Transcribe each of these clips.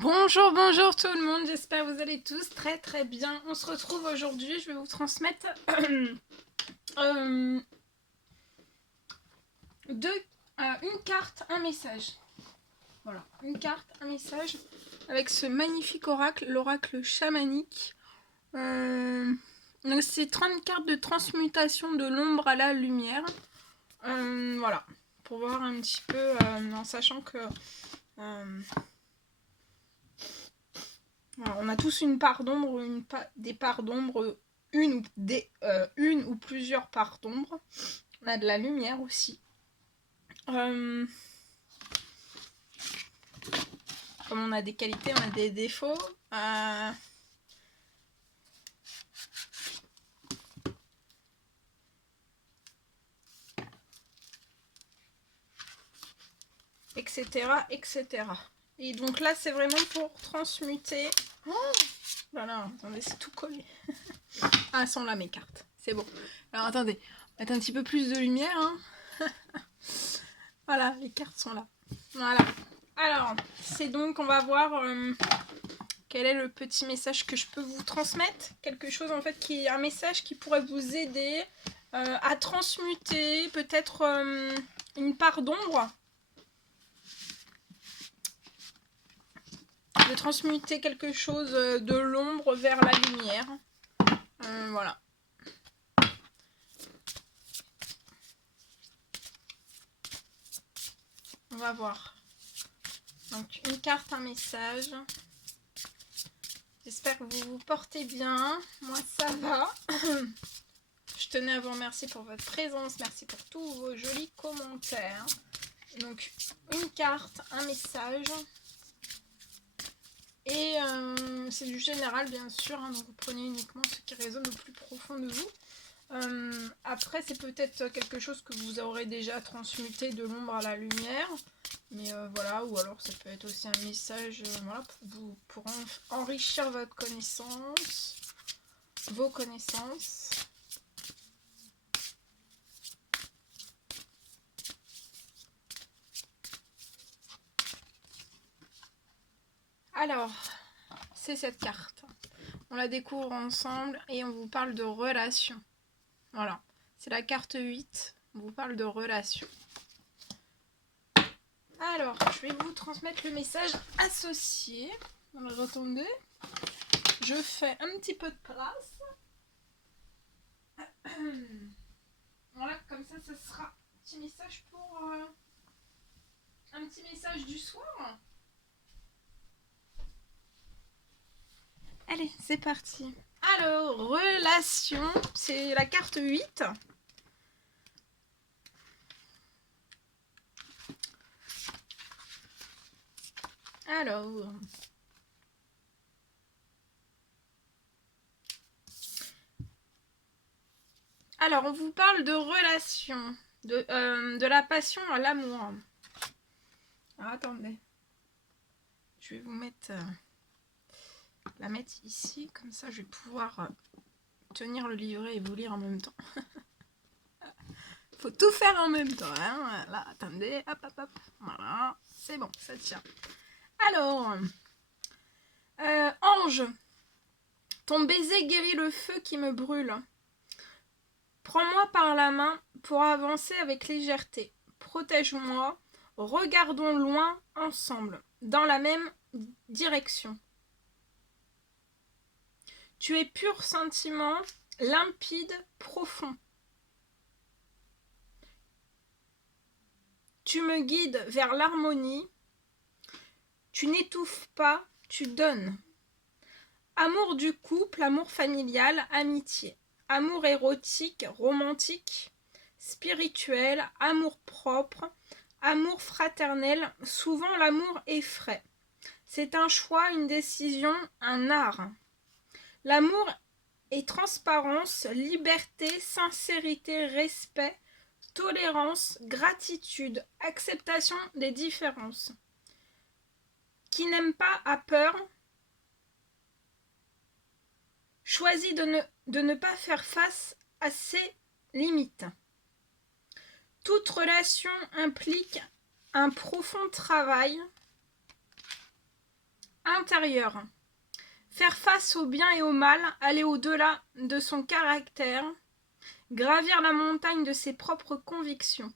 Bonjour, bonjour tout le monde, j'espère que vous allez tous très bien. On se retrouve aujourd'hui, je vais vous transmettre une carte, un message. Voilà, une carte, un message avec ce magnifique oracle, l'oracle chamanique. Donc c'est 30 cartes de transmutation de l'ombre à la lumière. Voilà, pour voir un petit peu, en sachant que... voilà, on a tous une part d'ombre, des parts d'ombre, une ou plusieurs parts d'ombre. On a de la lumière aussi. Comme on a des qualités, on a des défauts. Etc. Et donc là, c'est vraiment pour transmuter. Oh voilà, attendez, c'est tout collé. Ah, elles sont là mes cartes. C'est bon. Alors attendez, on va mettre un petit peu plus de lumière. Hein. Voilà, les cartes sont là. Voilà. Alors, c'est donc, on va voir quel est le petit message que je peux vous transmettre. Quelque chose en fait qui est un message qui pourrait vous aider à transmuter peut-être une part d'ombre. De transmuter quelque chose de l'ombre vers la lumière. Voilà. On va voir. Donc une carte, un message. J'espère que vous vous portez bien. Moi ça va. Je tenais à vous remercier pour votre présence. Merci pour tous vos jolis commentaires. Donc une carte, un message. Et c'est du général bien sûr. Hein, donc vous prenez uniquement ce qui résonne au plus profond de vous. Après c'est peut-être quelque chose que vous aurez déjà transmuté de l'ombre à la lumière. Mais voilà, ou alors ça peut être aussi un message voilà, pour enrichir votre connaissance, vos connaissances. Alors, c'est cette carte. On la découvre ensemble et on vous parle de relations. Voilà, c'est la carte 8, on vous parle de relations. Alors, je vais vous transmettre le message associé. Alors, attendez. Je fais un petit peu de place. Voilà, comme ça, ça sera un petit message pour... un petit message du soir. Allez, c'est parti. Alors, relation, c'est la carte 8. Alors, on vous parle de relation, de la passion à l'amour. Alors, attendez. Je vais vous mettre... la mettre ici, comme ça je vais pouvoir tenir le livret et vous lire en même temps. Faut tout faire en même temps, hein. Là, attendez, hop, hop, hop. Voilà, c'est bon, ça tient. Alors, ange, ton baiser guérit le feu qui me brûle. Prends-moi par la main pour avancer avec légèreté. Protège-moi. Regardons loin ensemble, dans la même direction. Tu es pur sentiment, limpide, profond. Tu me guides vers l'harmonie. Tu n'étouffes pas, tu donnes. Amour du couple, amour familial, amitié. Amour érotique, romantique, spirituel, amour propre, amour fraternel. Souvent l'amour effraie. C'est un choix, une décision, un art. L'amour est transparence, liberté, sincérité, respect, tolérance, gratitude, acceptation des différences. Qui n'aime pas a peur, choisit de ne pas faire face à ses limites. Toute relation implique un profond travail, intérieur. Faire face au bien et au mal, aller au-delà de son caractère, gravir la montagne de ses propres convictions.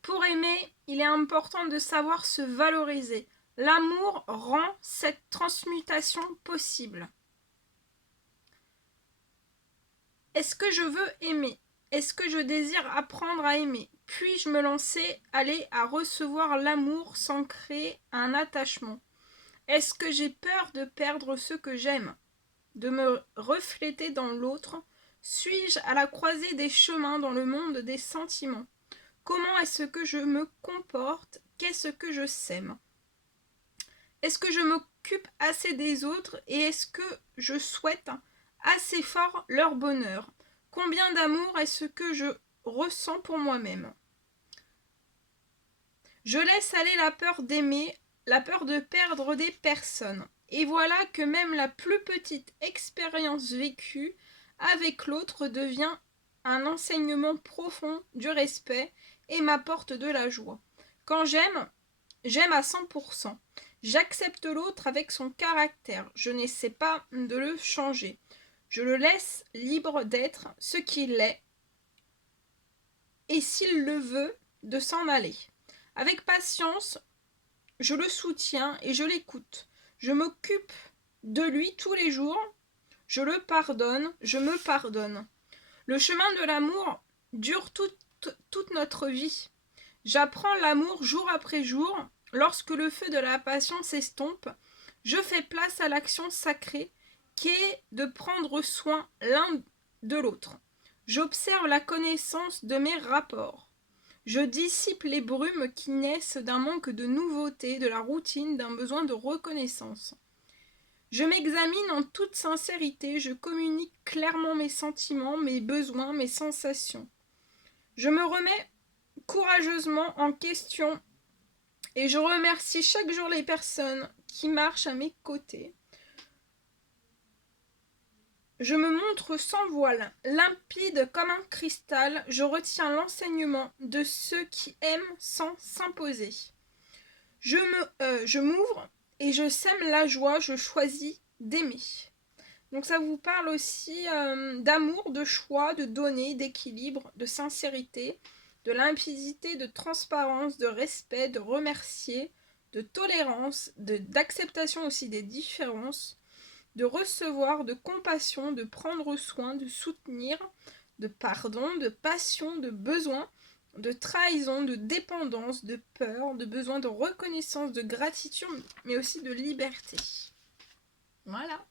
Pour aimer, il est important de savoir se valoriser. L'amour rend cette transmutation possible. Est-ce que je veux aimer? Est-ce que je désire apprendre à aimer? Puis-je me lancer, aller à recevoir l'amour sans créer un attachement? Est-ce que j'ai peur de perdre ce que j'aime? De me refléter dans l'autre? Suis-je à la croisée des chemins dans le monde des sentiments? Comment est-ce que je me comporte? Qu'est-ce que je sème? Est-ce que je m'occupe assez des autres et est-ce que je souhaite assez fort leur bonheur? Combien d'amour est-ce que je ressens pour moi-même? Je laisse aller la peur d'aimer, la peur de perdre des personnes. Et voilà que même la plus petite expérience vécue avec l'autre devient un enseignement profond du respect et m'apporte de la joie. Quand j'aime, j'aime à 100%. J'accepte l'autre avec son caractère. Je n'essaie pas de le changer. Je le laisse libre d'être ce qu'il est et s'il le veut, de s'en aller. Avec patience, je le soutiens et je l'écoute. Je m'occupe de lui tous les jours. Je le pardonne, je me pardonne. Le chemin de l'amour dure toute notre vie. J'apprends l'amour jour après jour. Lorsque le feu de la passion s'estompe, je fais place à l'action sacrée qui est de prendre soin l'un de l'autre. J'observe la connaissance de mes rapports. Je dissipe les brumes qui naissent d'un manque de nouveauté, de la routine, d'un besoin de reconnaissance. Je m'examine en toute sincérité, je communique clairement mes sentiments, mes besoins, mes sensations. Je me remets courageusement en question et je remercie chaque jour les personnes qui marchent à mes côtés. Je me montre sans voile, limpide comme un cristal, je retiens l'enseignement de ceux qui aiment sans s'imposer. Je m'ouvre et je sème la joie, je choisis d'aimer. Donc ça vous parle aussi d'amour, de choix, de donner, d'équilibre, de sincérité, de limpidité, de transparence, de respect, de remercier, de tolérance, d'acceptation aussi des différences, de recevoir, de compassion, de prendre soin, de soutenir, de pardon, de passion, de besoin, de trahison, de dépendance, de peur, de besoin de reconnaissance, de gratitude, mais aussi de liberté. Voilà.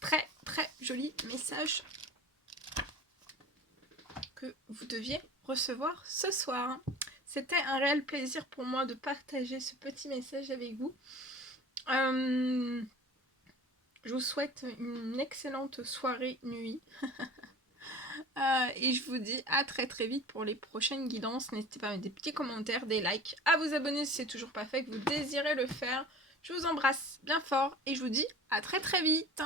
Très très joli message que vous deviez recevoir ce soir. C'était un réel plaisir pour moi de partager ce petit message avec vous. Je vous souhaite une excellente soirée nuit. Et je vous dis à très très vite pour les prochaines guidances. N'hésitez pas à mettre des petits commentaires, des likes, à vous abonner si c'est toujours pas fait, que vous désirez le faire. Je vous embrasse bien fort et je vous dis à très très vite.